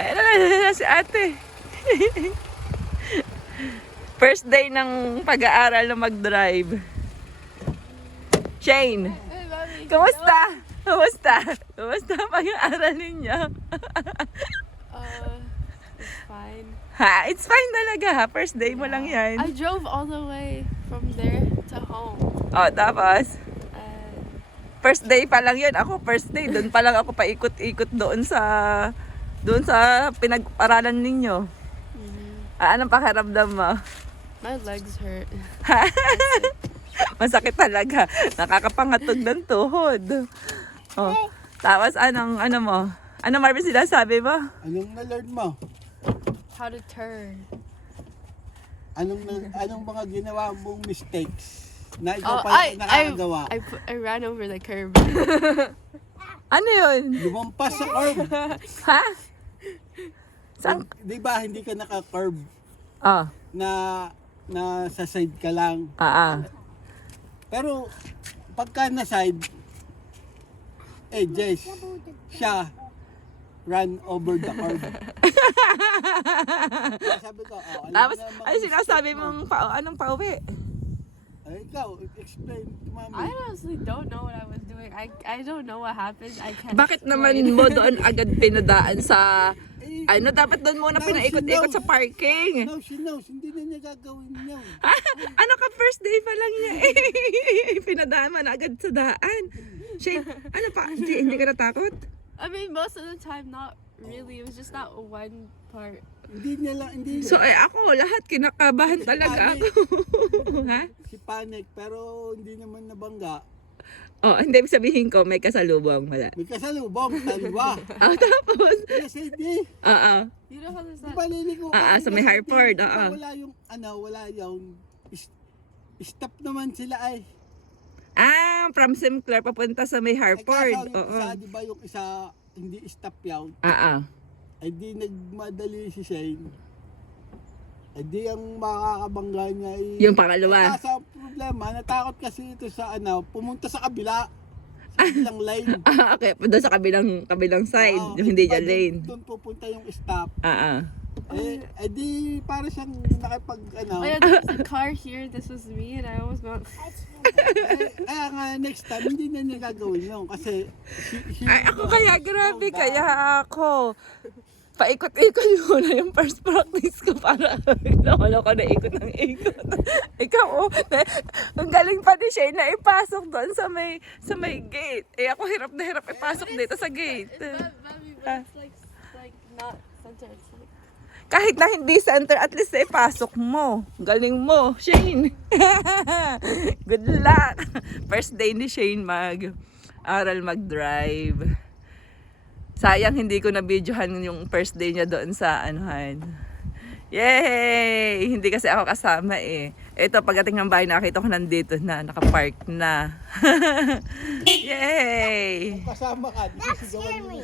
Ayun na si ate. First day ng pag-aaral na mag-drive. Shane, Hey, Mommy. kamusta? Kamusta? Kamusta ang pag-aaral ninyo? It's fine. Ha? It's fine talaga ha? First day mo lang yan. I drove all the way from there to home. Oh, tapos? And First day pa lang yun. Ako first day. Doon pa lang ako paikot-ikot doon sa pinag-aralan ninyo. Anong pakiramdam mo? my legs hurt. Masakit talaga. Nakakapangatog ng tuhod. Oh. Tapos ano mo? Ano Marvin sinasabi mo? Anong na-learn mo? How to turn. Anong mga ginawa mong mistakes na Oh, ikaw pa yung nakakagawa? I ran over the curb. Ano yun? Lumampas sa curb. Ha? Saan? Di ba hindi ka naka-curb Oh. na sa side ka lang? Pero pagka na side, Jess, siya ran over the curb. Kaya sabi ko, alam Tapos, mo na mga ay sinasabi mistakes mo. mong anong pauwi? Ay, ikaw, explain to mami. I honestly don't know what I was doing. I don't know what happened. I can't. Bakit naman explain. mo doon agad pinadaan sa... Eh, dapat doon muna Now pinaikot-ikot she sa parking. No, she knows. Hindi na niya gagawin yun. Ano ka, first day pa lang niya eh. Pinadaan man agad sa daan. Shane, ano pa? Hindi ka natakot? I mean, most of the time, not really. It was just that one part. Hindi niya lang, hindi So ako, lahat kinakabahan talaga ako. Ha? si panic, pero hindi naman nabangga. Oh, hindi sabihin ko may kasalubong wala. May kasalubong, talwa. Tapos, Kasi hindi. You know how there's Di that? ba liliko sa may Harford, Wala yung, wala yung, stop naman sila ay. From Sinclair papunta sa may Harford. Kaso yung Oo. isa, di ba yung isa, hindi stop yun. Ay di nagmadali si Shane. Ay di ang makakabangga niya ay... Yung pangalawa. Kaso ang problema, natakot kasi ito sa pumunta sa kabila. Sa kabilang lane. Okay. Doon sa kabilang side. Oo, Yung hindi di ba dyan lane. Doon pupunta yung stop. Ah. Di para siyang nakipag Oh yeah, there was a car here. This was me, and I almost got. Kaya nga next time hindi na niya gagawin yun kasi Ay, ako kaya grabe. Kaya ako paikot-ikot muna yung first practice ko para nawala ko na ikot ng ikot. Ikaw, ang galing pa ni Shane na ipasok doon sa may gate. Eh ako hirap na hirap ipasok dito sa gate. It's like not center. It's like. Kahit na hindi center, at least ipasok mo. Galing mo, Shane. Good luck. First day ni Shane mag-aral mag-drive. Sayang hindi ko na-videohan yung first day niya doon sa anuhan. Yay! Hindi kasi ako kasama eh. Ito, pagdating ng bahay, nakita ko nandito na, nakapark na. Yay! kasama ka, sisigawan mo.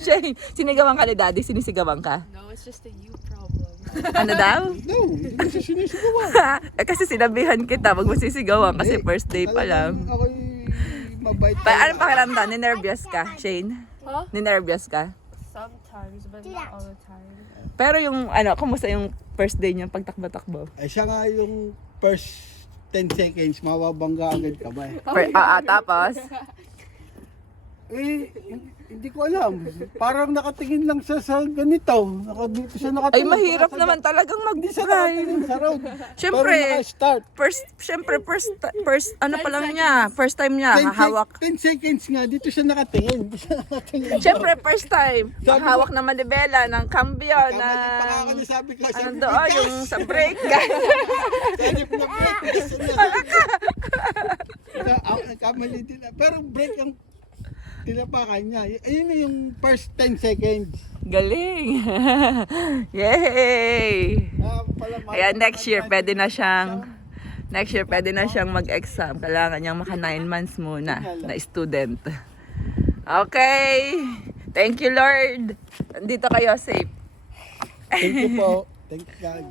Shane, sinigawan ka ni Daddy? Sinisigawan ka? No, it's just a you problem. Ano daw? No, hindi ko siya sinisigawan. Kasi sinabihan kita, wag mo sisigawan kasi first day pa lang. Ako'y mabait. Anong pakiramdam? Ninervyos ka, Shane? Huh? Ninervyos ka? Sometimes, but not all the time. Pero yung, kumusta yung first day niya pagtakbo-takbo? Ay siya nga yung first 10 seconds, mawabangga agad ka ba eh. Tapos? Hindi ko alam. Parang nakatingin lang siya sa ganito. Dito siya nakatingin. Ay, mahirap naman talagang Hindi siya mag-drive. nakatingin sa road. Siyempre, Pero naka-start. first, ano pa lang niya, first time niya, 10 hahawak. 10 seconds nga, dito siya nakatingin. Hindi siya nakatingin. Siyempre, first time, Sabi ko- hawak na manibela, ng cambio, Kamali pa nga ako ng... na sabi ko. Ano Sabi ko, doon, "Gas!" yung sa brake. Hanip na break. Gusto niya. Kamali din. Pero break ang tinapakan niya. Ayun na yung first 10 seconds. Galing! Yay! Kaya next year, pwede na siyang mag-exam. Kailangan niyang maka 9 months muna na student. Okay! Thank you, Lord! Dito kayo safe. Thank you po. Thank you, God.